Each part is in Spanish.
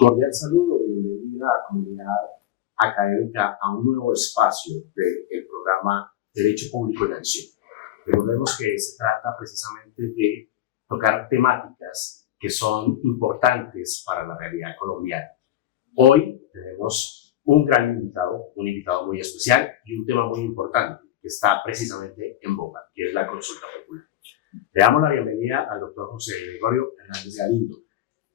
Cordial saludo y bienvenida a la comunidad académica a un nuevo espacio del programa Derecho Público en Acción. Recordemos que se trata precisamente de tocar temáticas que son importantes para la realidad colombiana. Hoy tenemos un gran invitado, un invitado muy especial y un tema muy importante que está precisamente en boga, que es la consulta popular. Le damos la bienvenida al doctor José Gregorio Hernández Galindo.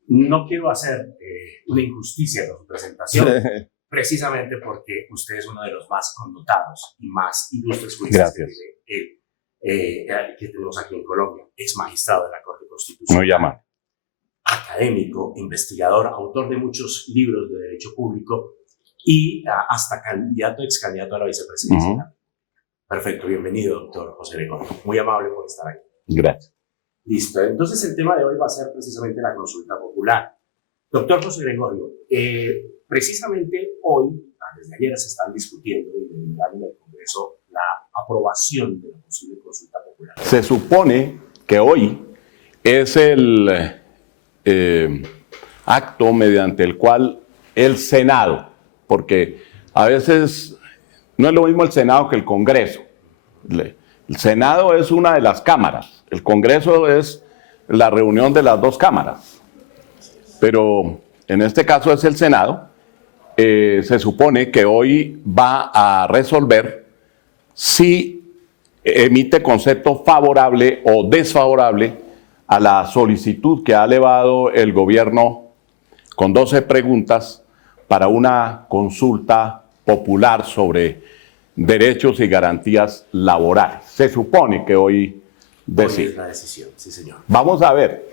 No quiero hacer una injusticia con su presentación, precisamente porque usted es uno de los más connotados y más ilustres juristas que tenemos aquí en Colombia. Ex magistrado de la Corte Constitucional. Muy amable. Académico, investigador, autor de muchos libros de derecho público y hasta ex candidato a la vicepresidencia. Perfecto, bienvenido, doctor José Gregorio. Muy amable por estar aquí. Gracias. Listo, entonces el tema de hoy va a ser precisamente la consulta popular. Doctor José Gregorio, precisamente hoy, desde ayer se están discutiendo y deliberaron en el Congreso la aprobación de la posible consulta popular. Se supone que hoy es el acto mediante el cual el Senado, porque a veces no es lo mismo el Senado que el Congreso. El Senado es una de las cámaras, el Congreso es la reunión de las dos cámaras, pero en este caso es el Senado. Se supone que hoy va a resolver si emite concepto favorable o desfavorable a la solicitud que ha elevado el gobierno con 12 preguntas para una consulta popular sobre derechos y garantías laborales. Se supone que hoy decide. Hoy es la decisión, sí señor. Vamos a ver.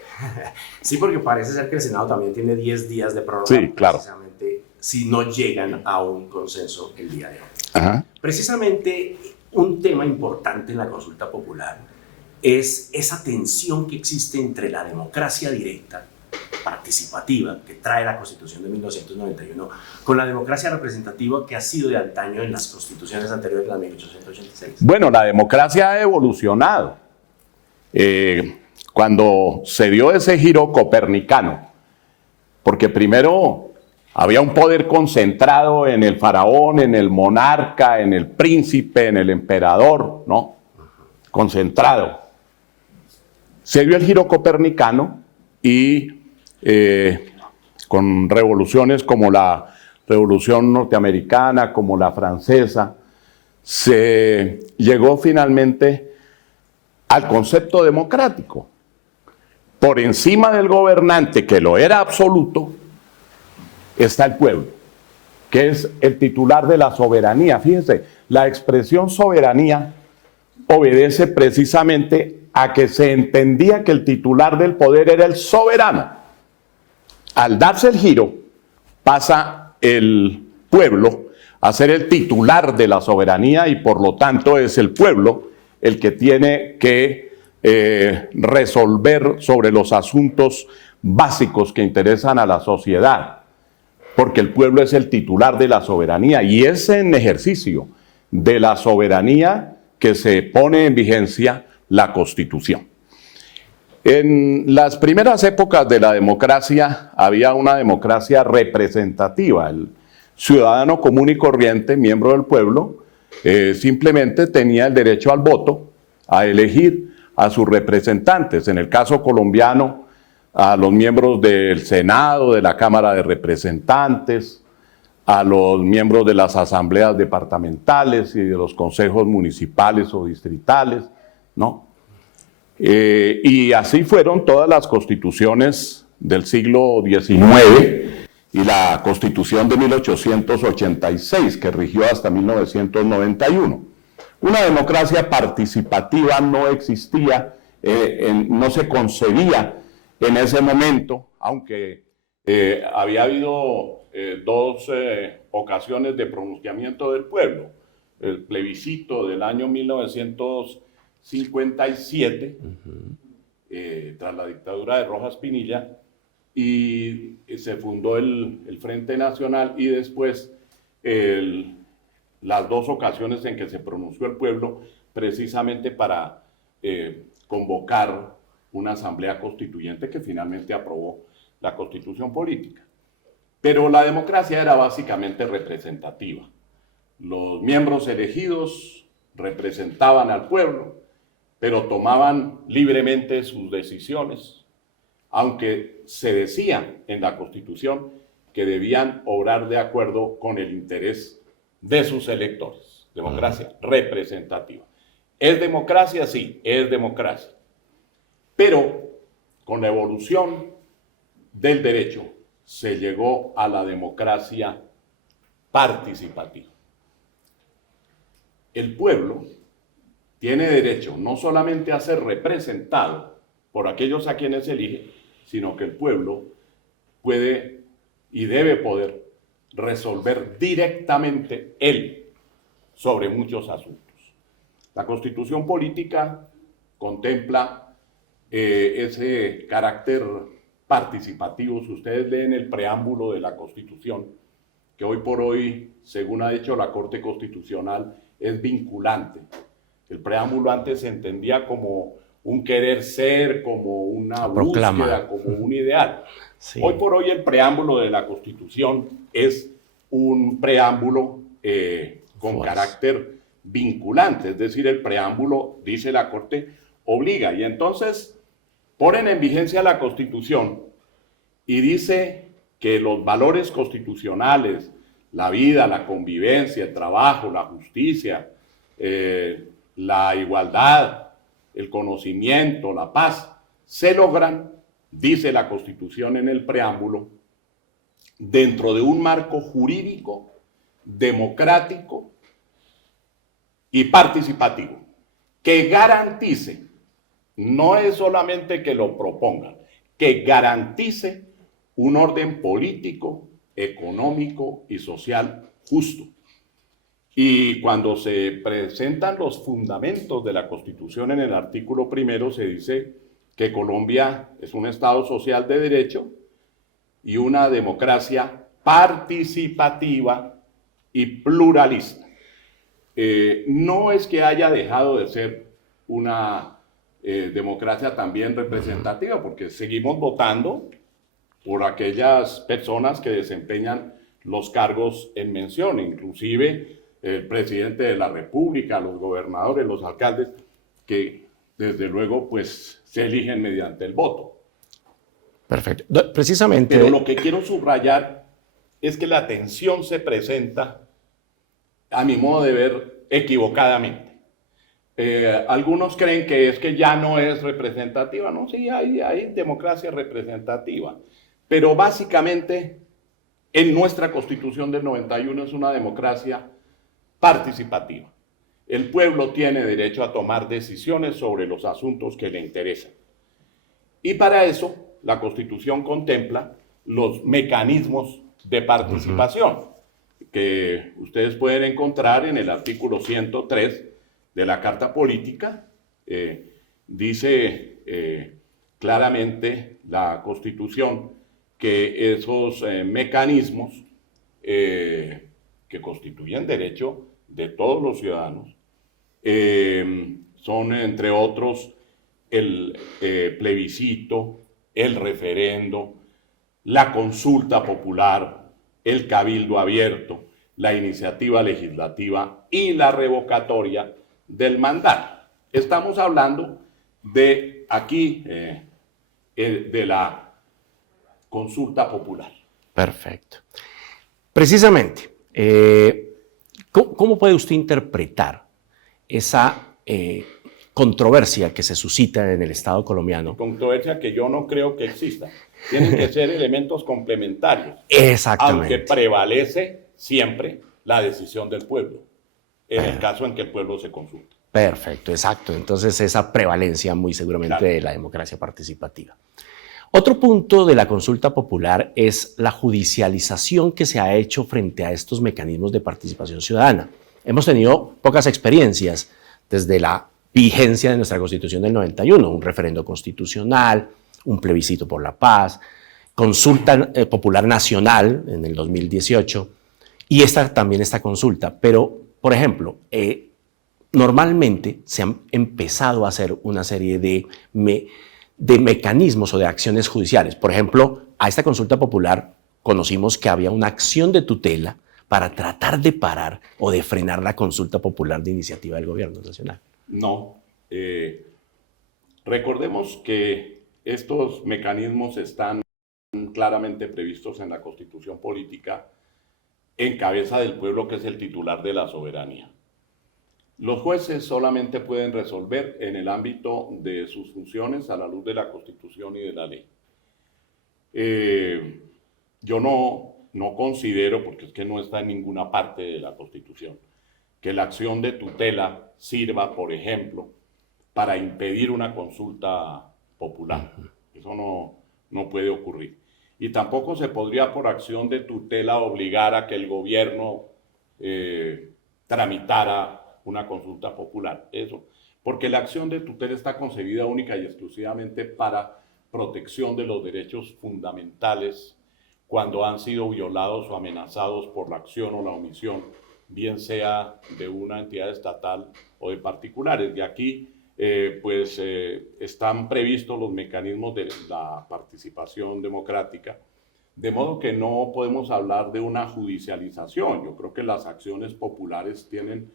Sí, porque parece ser que el Senado también tiene 10 días de prórroga. Sí, claro. Precisamente si no llegan a un consenso el día de hoy. Ajá. Precisamente un tema importante en la consulta popular es esa tensión que existe entre la democracia directa, participativa, que trae la Constitución de 1991, con la democracia representativa que ha sido de antaño en las constituciones anteriores de la 1886. Bueno, la democracia ha evolucionado. Cuando se dio ese giro copernicano, porque primero había un poder concentrado en el faraón, en el monarca, en el príncipe, en el emperador, ¿no? Concentrado. Se dio el giro copernicano y con revoluciones como la Revolución Norteamericana, como la francesa, se llegó finalmente al concepto democrático. Por encima del gobernante, que lo era absoluto, está el pueblo, que es el titular de la soberanía. Fíjense, la expresión soberanía obedece precisamente a que se entendía que el titular del poder era el soberano. Al darse el giro, pasa el pueblo a ser el titular de la soberanía y por lo tanto es el pueblo el que tiene que resolver sobre los asuntos básicos que interesan a la sociedad, porque el pueblo es el titular de la soberanía y es en ejercicio de la soberanía que se pone en vigencia la Constitución. En las primeras épocas de la democracia había una democracia representativa. El ciudadano común y corriente, miembro del pueblo, simplemente tenía el derecho al voto, a elegir a sus representantes. En el caso colombiano, a los miembros del Senado, de la Cámara de Representantes, a los miembros de las asambleas departamentales y de los consejos municipales o distritales, ¿no? Y así fueron todas las constituciones del siglo XIX y la Constitución de 1886, que rigió hasta 1991. Una democracia participativa no existía, no se concebía en ese momento, aunque había habido dos ocasiones de pronunciamiento del pueblo. El plebiscito del año 1957, tras la dictadura de Rojas Pinilla, y se fundó el Frente Nacional, y después las dos ocasiones en que se pronunció el pueblo precisamente para convocar una asamblea constituyente que finalmente aprobó la Constitución política. Pero la democracia era básicamente representativa. Los miembros elegidos representaban al pueblo, pero tomaban libremente sus decisiones, aunque se decía en la Constitución que debían obrar de acuerdo con el interés de sus electores. Democracia representativa. ¿Es democracia? Sí, es democracia. Pero con la evolución del derecho se llegó a la democracia participativa. El pueblo tiene derecho no solamente a ser representado por aquellos a quienes elige, sino que el pueblo puede y debe poder resolver directamente él sobre muchos asuntos. La Constitución política contempla ese carácter participativo. Si ustedes leen el preámbulo de la Constitución, que hoy por hoy, según ha dicho la Corte Constitucional, es vinculante. El preámbulo antes se entendía como un querer ser, como una búsqueda, como un ideal. Sí. Hoy por hoy el preámbulo de la Constitución es un preámbulo con carácter vinculante, es decir, el preámbulo, dice la Corte, obliga. Y entonces ponen en vigencia la Constitución y dice que los valores constitucionales, la vida, la convivencia, el trabajo, la justicia, la igualdad, el conocimiento, la paz, se logran, dice la Constitución en el preámbulo, dentro de un marco jurídico, democrático y participativo, que garantice, no es solamente que lo proponga, que garantice un orden político, económico y social justo. Y cuando se presentan los fundamentos de la Constitución en el artículo primero, se dice que Colombia es un Estado social de derecho y una democracia participativa y pluralista. No es que haya dejado de ser una democracia también representativa, porque seguimos votando por aquellas personas que desempeñan los cargos en mención, inclusive el presidente de la República, los gobernadores, los alcaldes, que desde luego pues se eligen mediante el voto. Perfecto. Precisamente. Pero lo que quiero subrayar es que la tensión se presenta, a mi modo de ver, equivocadamente. Algunos creen que es que ya no es representativa. No, sí, hay democracia representativa. Pero básicamente en nuestra Constitución del 91 es una democracia participativa. El pueblo tiene derecho a tomar decisiones sobre los asuntos que le interesan. Y para eso la Constitución contempla los mecanismos de participación que ustedes pueden encontrar en el artículo 103 de la Carta Política. Dice claramente la Constitución que esos mecanismos que constituyen derecho de todos los ciudadanos son, entre otros, el plebiscito, el referendo, la consulta popular, el cabildo abierto, la iniciativa legislativa y la revocatoria del mandato. Estamos hablando de aquí, de la consulta popular. Perfecto. Precisamente, ¿cómo puede usted interpretar esa controversia que se suscita en el Estado colombiano? Controversia que yo no creo que exista. Tienen que ser elementos complementarios. Exactamente. Aunque prevalece siempre la decisión del pueblo, en el caso en que el pueblo se consulta. Perfecto, exacto. Entonces esa prevalencia muy seguramente de la democracia participativa. Otro punto de la consulta popular es la judicialización que se ha hecho frente a estos mecanismos de participación ciudadana. Hemos tenido pocas experiencias desde la vigencia de nuestra Constitución del 91, un referendo constitucional, un plebiscito por la paz, consulta popular nacional en el 2018 y también esta consulta. Pero, por ejemplo, normalmente se han empezado a hacer una serie de mecanismos o de acciones judiciales. Por ejemplo, a esta consulta popular conocimos que había una acción de tutela para tratar de parar o de frenar la consulta popular de iniciativa del gobierno nacional. No. Recordemos que estos mecanismos están claramente previstos en la Constitución Política en cabeza del pueblo, que es el titular de la soberanía. Los jueces solamente pueden resolver en el ámbito de sus funciones a la luz de la Constitución y de la ley. Yo no considero, porque es que no está en ninguna parte de la Constitución, que la acción de tutela sirva, por ejemplo, para impedir una consulta popular. Eso no puede ocurrir. Y tampoco se podría, por acción de tutela, obligar a que el gobierno tramitara una consulta popular. Eso, porque la acción de tutela está concebida única y exclusivamente para protección de los derechos fundamentales cuando han sido violados o amenazados por la acción o la omisión, bien sea de una entidad estatal o de particulares. Y aquí están previstos los mecanismos de la participación democrática, de modo que no podemos hablar de una judicialización. Yo creo que las acciones populares tienen...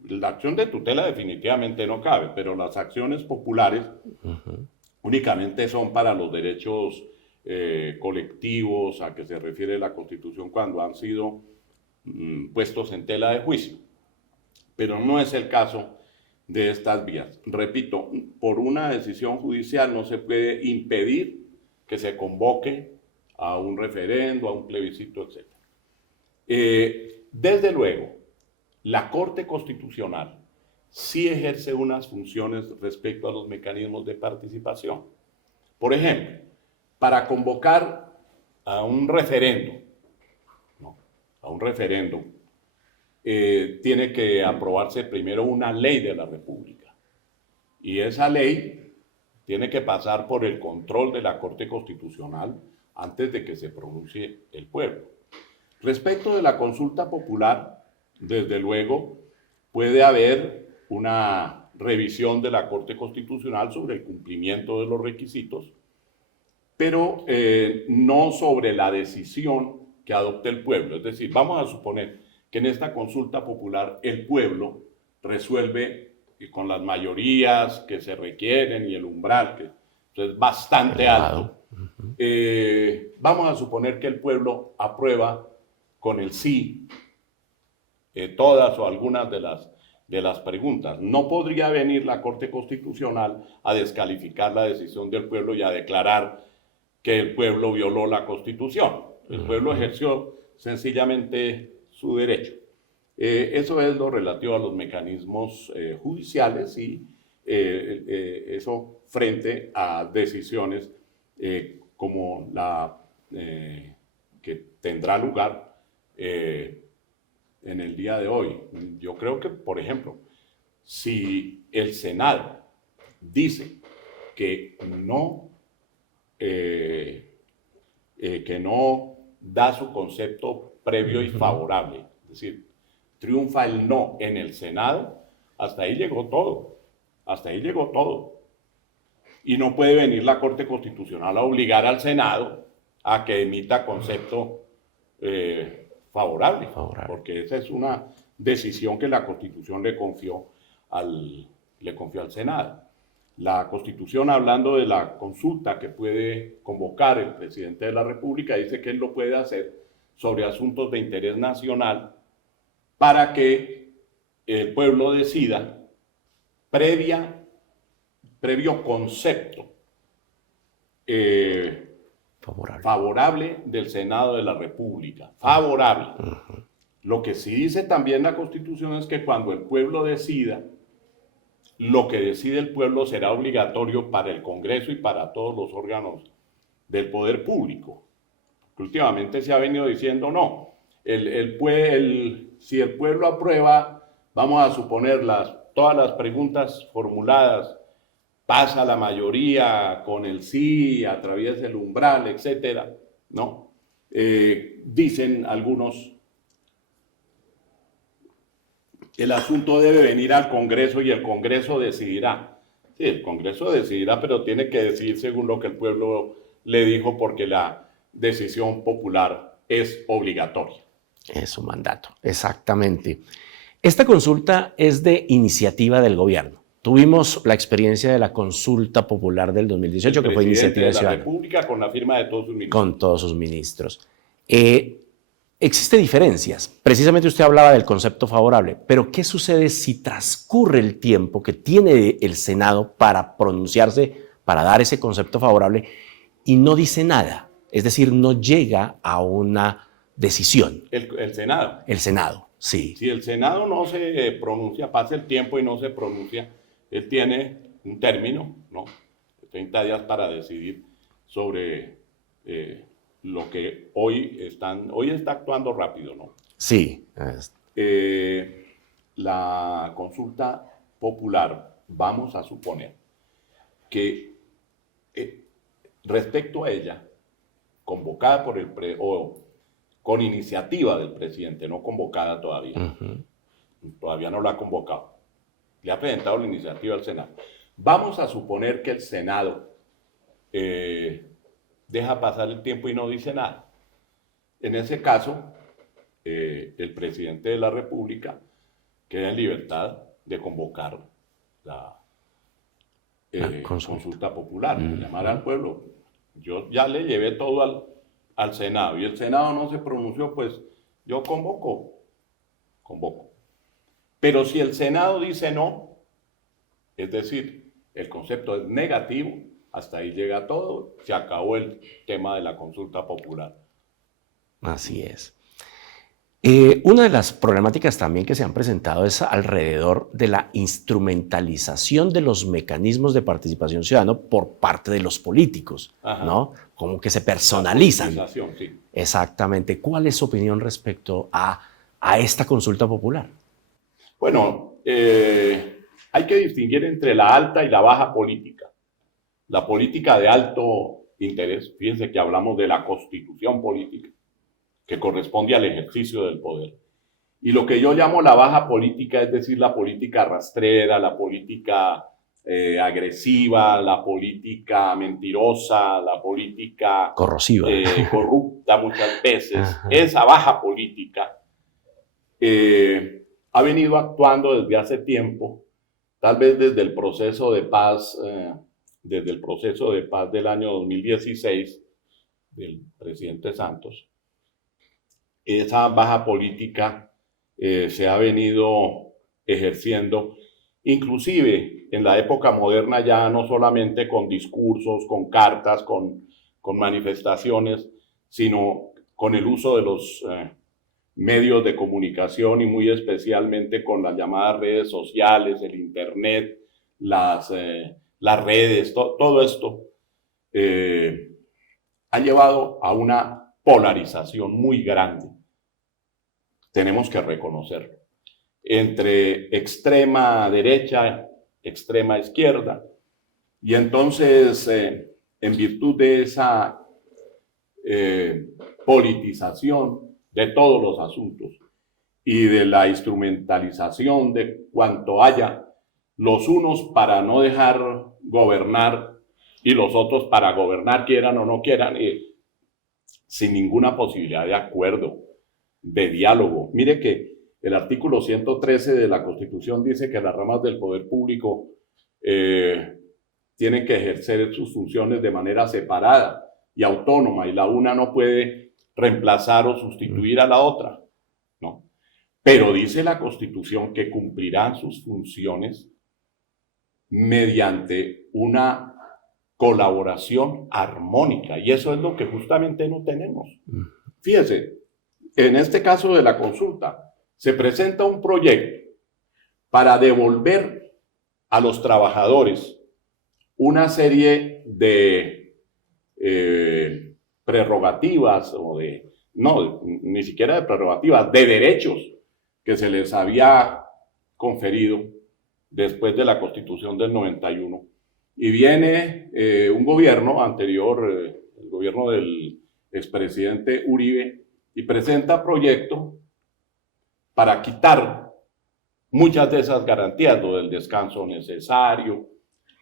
la acción de tutela definitivamente no cabe, pero las acciones populares únicamente son para los derechos colectivos a que se refiere la Constitución cuando han sido puestos en tela de juicio. Pero no es el caso de estas vías. Repito, por una decisión judicial no se puede impedir que se convoque a un referendo, a un plebiscito, etc. Desde luego, la Corte Constitucional sí ejerce unas funciones respecto a los mecanismos de participación. Por ejemplo, para convocar a un referendo, tiene que aprobarse primero una ley de la República. Y esa ley tiene que pasar por el control de la Corte Constitucional antes de que se pronuncie el pueblo. Respecto de la consulta popular, desde luego, puede haber una revisión de la Corte Constitucional sobre el cumplimiento de los requisitos, pero no sobre la decisión que adopte el pueblo. Es decir, vamos a suponer que en esta consulta popular el pueblo resuelve con las mayorías que se requieren y el umbral, que es bastante alto. Vamos a suponer que el pueblo aprueba con el sí todas o algunas de las preguntas. No podría venir la Corte Constitucional a descalificar la decisión del pueblo y a declarar que el pueblo violó la Constitución. El pueblo ejerció sencillamente su derecho. Eso es lo relativo a los mecanismos judiciales y eso frente a decisiones como la que tendrá lugar en el día de hoy. Yo creo que, por ejemplo, si el Senado dice que no da su concepto previo y favorable, es decir, triunfa el no en el Senado, hasta ahí llegó todo, Y no puede venir la Corte Constitucional a obligar al Senado a que emita concepto favorable, porque esa es una decisión que la Constitución le confió al Senado. La Constitución, hablando de la consulta que puede convocar el presidente de la República, dice que él lo puede hacer sobre asuntos de interés nacional para que el pueblo decida previo concepto favorable del Senado de la República. Favorable. Lo que sí dice también la Constitución es que cuando el pueblo decida, lo que decide el pueblo será obligatorio para el Congreso y para todos los órganos del poder público. Últimamente se ha venido diciendo no. Si el pueblo aprueba, vamos a suponer todas las preguntas formuladas, pasa la mayoría con el sí, atraviesa el umbral, etcétera, ¿no? Dicen algunos, el asunto debe venir al Congreso y el Congreso decidirá. Sí, el Congreso decidirá, pero tiene que decidir según lo que el pueblo le dijo, porque decisión popular es obligatoria. Es un mandato, exactamente. Esta consulta es de iniciativa del gobierno. Tuvimos la experiencia de la consulta popular del 2018, que fue iniciativa de la ciudadana. República con la firma de todos sus ministros. Con todos sus ministros. Existen diferencias. Precisamente usted hablaba del concepto favorable, pero ¿qué sucede si transcurre el tiempo que tiene el Senado para pronunciarse, para dar ese concepto favorable y no dice nada? Es decir, no llega a una decisión. El Senado. El Senado, sí. Si el Senado no se pronuncia, pasa el tiempo y no se pronuncia, él tiene un término, ¿no? 30 días para decidir sobre lo que hoy está actuando rápido, ¿no? Sí. La consulta popular, vamos a suponer que respecto a ella, convocada por o con iniciativa del presidente, no convocada todavía, todavía no la ha convocado, le ha presentado la iniciativa al Senado. Vamos a suponer que el Senado deja pasar el tiempo y no dice nada. En ese caso, el presidente de la República queda en libertad de convocar la consulta popular, llamar al pueblo. Yo ya le llevé todo al Senado y el Senado no se pronunció, pues yo convoco. Pero si el Senado dice no, es decir, el concepto es negativo, hasta ahí llega todo, se acabó el tema de la consulta popular. Así es. Una de las problemáticas también que se han presentado es alrededor de la instrumentalización de los mecanismos de participación ciudadana por parte de los políticos, ¿no? Como que se personalizan. Sí. Exactamente. ¿Cuál es su opinión respecto a esta consulta popular? Bueno, hay que distinguir entre la alta y la baja política. La política de alto interés, fíjense que hablamos de la constitución política, que corresponde al ejercicio del poder. Y lo que yo llamo la baja política, es decir, la política rastrera, la política agresiva, la política mentirosa, la política corrosiva, corrupta muchas veces. Esa baja política ha venido actuando desde hace tiempo, tal vez desde el proceso de paz, del año 2016 del presidente Santos. Esa baja política se ha venido ejerciendo, inclusive en la época moderna, ya no solamente con discursos, con cartas, con manifestaciones, sino con el uso de los medios de comunicación y muy especialmente con las llamadas redes sociales, el internet, las redes, todo esto ha llevado a una polarización muy grande, tenemos que reconocerlo, entre extrema derecha, extrema izquierda, y entonces en virtud de esa politización de todos los asuntos y de la instrumentalización de cuanto haya, los unos para no dejar gobernar y los otros para gobernar, quieran o no quieran, sin ninguna posibilidad de acuerdo, de diálogo. Mire que el artículo 113 de la Constitución dice que las ramas del poder público tienen que ejercer sus funciones de manera separada y autónoma, y la una no puede reemplazar o sustituir a la otra, ¿no? Pero dice la Constitución que cumplirán sus funciones mediante una colaboración armónica, y eso es lo que justamente no tenemos. Fíjese, en este caso de la consulta, se presenta un proyecto para devolver a los trabajadores una serie de prerrogativas, ni siquiera de prerrogativas, de derechos que se les había conferido después de la Constitución del 91. Y viene un gobierno anterior, el gobierno del expresidente Uribe, y presenta proyecto para quitar muchas de esas garantías, lo del descanso necesario,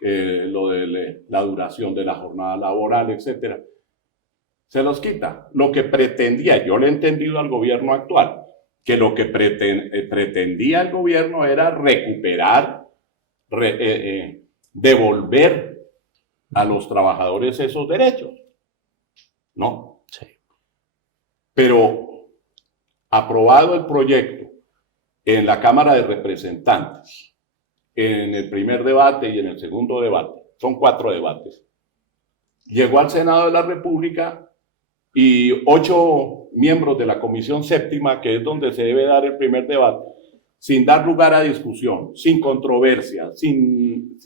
lo de la duración de la jornada laboral, etc. se los quita. Lo que pretendía, yo le he entendido al gobierno actual, que lo que pretendía el gobierno era recuperar, devolver a los trabajadores esos derechos. No. Sí. Pero aprobado el proyecto en la Cámara de Representantes, en el primer debate y en el segundo debate, son 4 debates, llegó al Senado de la República y 8 miembros de la Comisión Séptima, que es donde se debe dar el primer debate, sin dar lugar a discusión, sin controversia, sin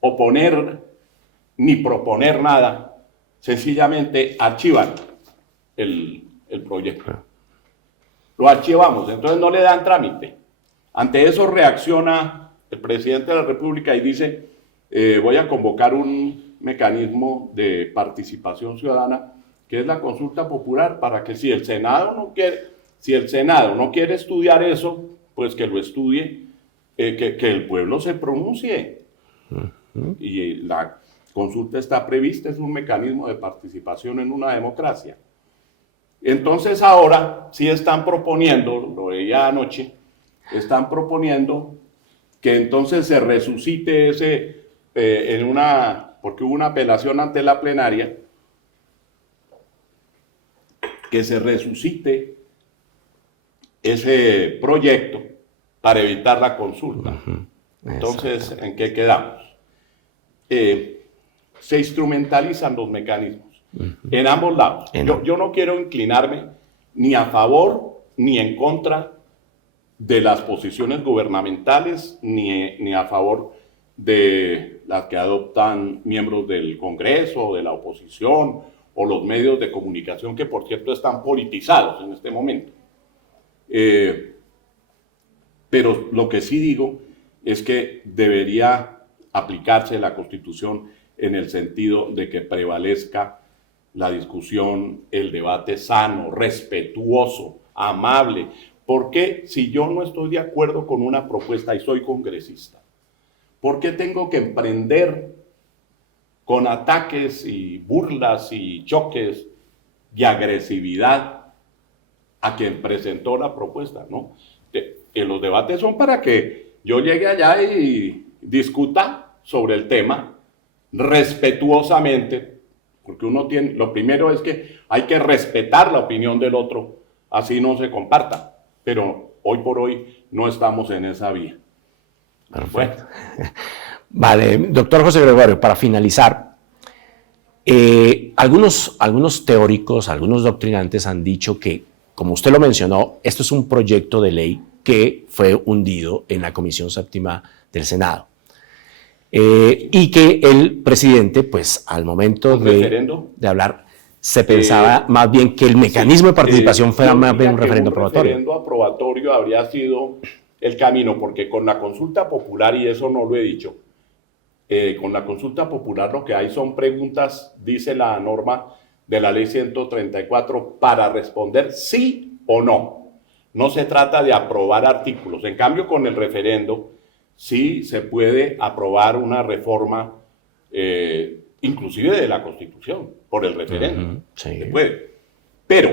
oponer ni proponer nada, sencillamente archivan el proyecto. Lo archivamos, entonces no le dan trámite. Ante eso reacciona el presidente de la República y dice, voy a convocar un mecanismo de participación ciudadana, que es la consulta popular, para que si el Senado no quiere estudiar eso, pues que lo estudie, que el pueblo se pronuncie. Y la consulta está prevista, es un mecanismo de participación en una democracia. Entonces ahora sí están proponiendo, lo veía anoche, están proponiendo que entonces se resucite ese, porque hubo una apelación ante la plenaria, que se resucite ese proyecto para evitar la consulta. Entonces, ¿en qué quedamos? Se instrumentalizan los mecanismos en ambos lados. Yo no quiero inclinarme ni a favor ni en contra de las posiciones gubernamentales, ni a favor de las que adoptan miembros del Congreso o de la oposición o los medios de comunicación, que por cierto están politizados en este momento. Pero lo que sí digo es que debería aplicarse la Constitución en el sentido de que prevalezca la discusión, el debate sano, respetuoso, amable. Porque si yo no estoy de acuerdo con una propuesta y soy congresista, ¿por qué tengo que emprender con ataques y burlas y choques y agresividad a quien presentó la propuesta? ¿No? Los debates son para que yo llegue allá y discuta sobre el tema respetuosamente, porque lo primero es que hay que respetar la opinión del otro, así no se comparta, pero hoy por hoy no estamos en esa vía. Perfecto. Bueno. Vale, doctor José Gregorio, para finalizar, algunos teóricos, algunos doctrinantes han dicho que, como usted lo mencionó, esto es un proyecto de ley que fue hundido en la Comisión Séptima del Senado. Y que el presidente, pues al momento de hablar, se pensaba más bien que el mecanismo de participación fuera más bien un referendo aprobatorio. Un referendo aprobatorio habría sido el camino, porque con la consulta popular, y eso no lo he dicho, con la consulta popular lo que hay son preguntas, dice la norma de la ley 134, para responder sí o no. No se trata de aprobar artículos. En cambio, con el referendo sí se puede aprobar una reforma, inclusive de la Constitución, por el referendo. Sí. Se puede. Pero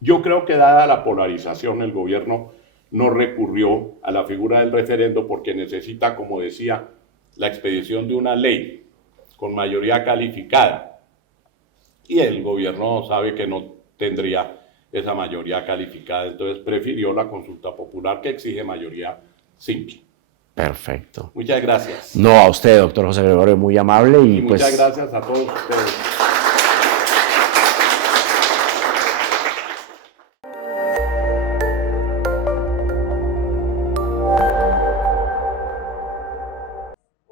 yo creo que dada la polarización, el gobierno no recurrió a la figura del referendo porque necesita, como decía, la expedición de una ley con mayoría calificada. Y el gobierno sabe que no tendría esa mayoría calificada, entonces prefirió la consulta popular, que exige mayoría simple. Perfecto. Muchas gracias. No, a usted, doctor José Gregorio, muy amable. Y muchas gracias a todos ustedes.